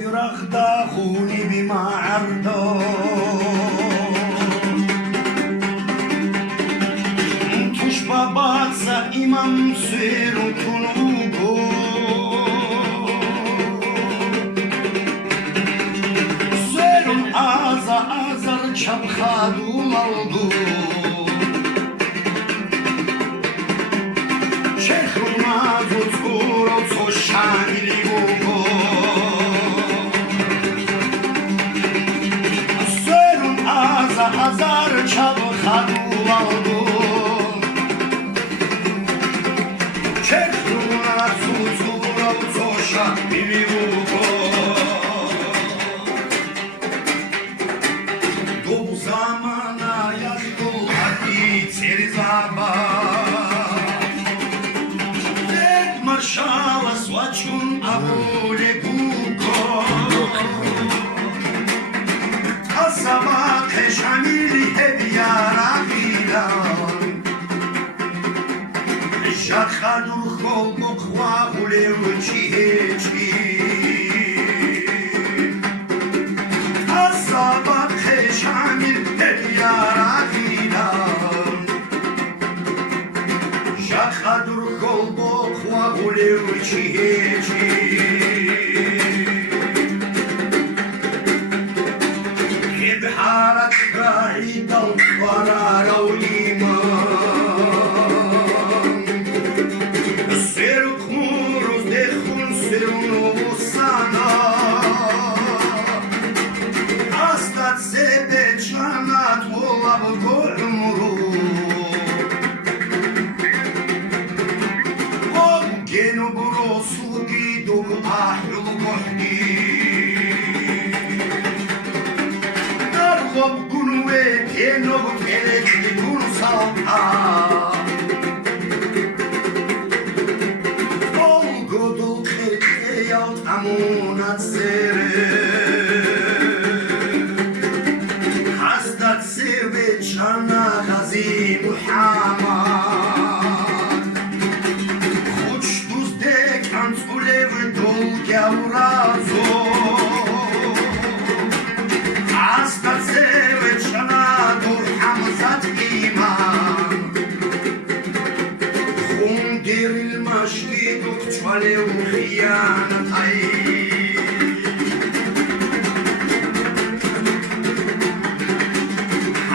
يرغدا خوني بما عرضو توش باباتسا إمام سيرو كنوغو سيرو azar çapxadul oldu Çehruna tuturo coşanili bugo Sörün azar çapxadul oldu Çehruna tuturo coşanili bugo Zamana yaşlı hadi Terizaba Tek marşala svaçun abule buko Asaba keşamili hediyara gilan Şakhadur kol bukva ule uçi Asaba keşamil hediyara gilan Şakhadur kol bukva ule uçi Ebharat gahi dal varara uliman Seruk muruz dehun serunu sana Astat sebe çanat olab golmuru O genu burosu giduk ahlul gohdi Nargob gunwe kenov kelekli gunsal Olgudul kırkı yalt amunat sere Çana gazi Muhammad Kuç duzdek antulev dol gavrazo Astat seve çana dur hamzat iman Hundiril maşki duk çvalev hiyanat ay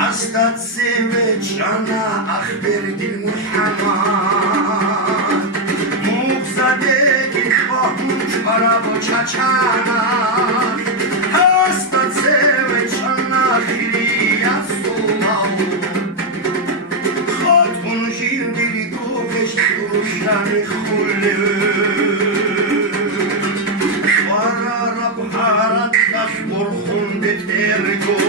Astat seve cana ahberdil Muhammad Muğzade gitbahmuş arabo çaçana Astat seve cana hiliyat sulal Khatun jindili goveş duruşani khulü Vara rabharat das borkhunde tergo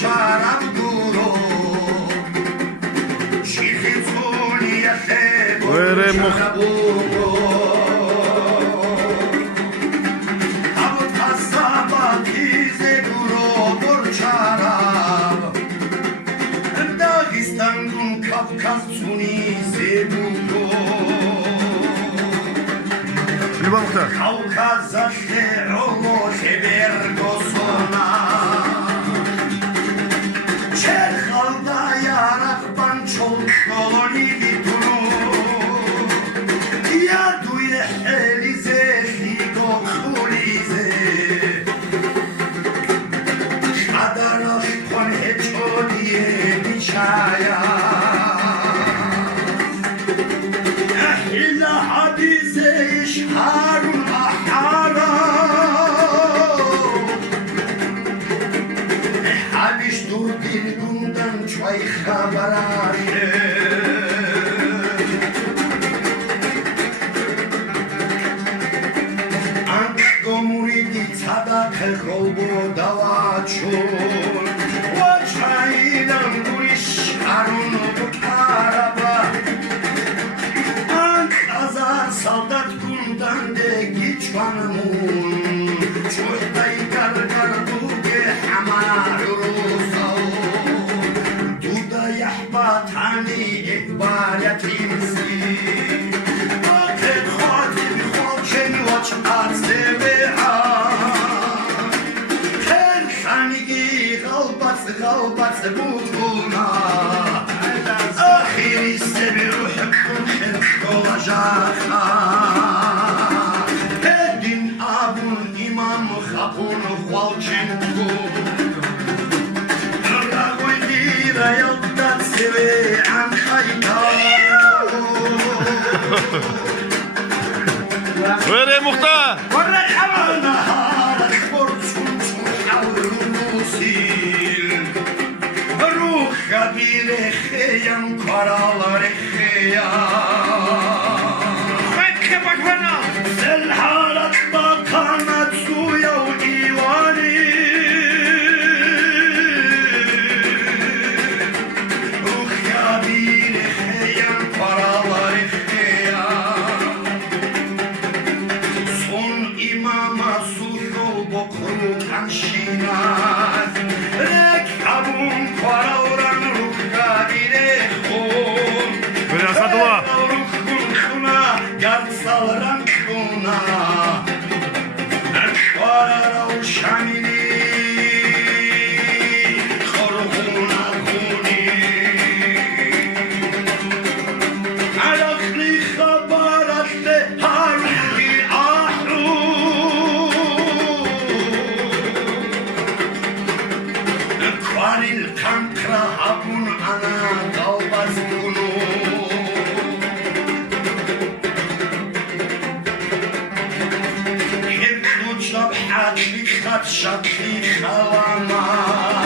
Şarap duro Şihizuni yasebo Şarabuko Abut asaba Kize duro Bor şarap Dagistan'ın Kafkas Tunisi buko Kavkaz'a şe'olo Şebergo sona Çerhalda yarakban çok koloni bitunu Ya duye elize higo kulize Adaraş kon heço diye biçaya Ehilla hadise işharun ahara Habiş dur dil bundan çay haberayı Anko muridi tabakı kolbu davaçun Vaçaydan bu iş harun bu araba Azar saldat kundan de giç vanmun Çoğday gar gar duge hamar Manigi غلبت بودونا آخری سبی روح خد olacak Edin abun imam خابون خالچنکو Ragoy dira yoldan sevi an Where Mukhtar? ورا أمانة هارك برسون حولوسين روح خبير خيام كرال خيام خيك بحنا الحالة بقامت سويا وإيواني روح خبير خيام كرال خيام Son imama suyu bokru kanşinaz Rek abun para oran ruhka direhun Böyle Asadullah. Ruhkun şuna yatsal rankuna Erkvara ravşamini Korhuna kuni Alakli khabaratle haruki ahru Kvaril kankra habun ana kalbaz bunu Hibnu çabhatli khatşatli khalamak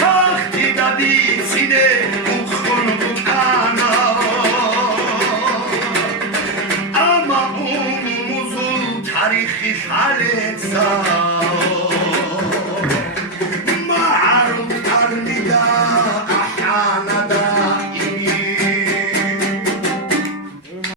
Kahti da bitsine ukhun bukana Ama umuzul tarihi haletsa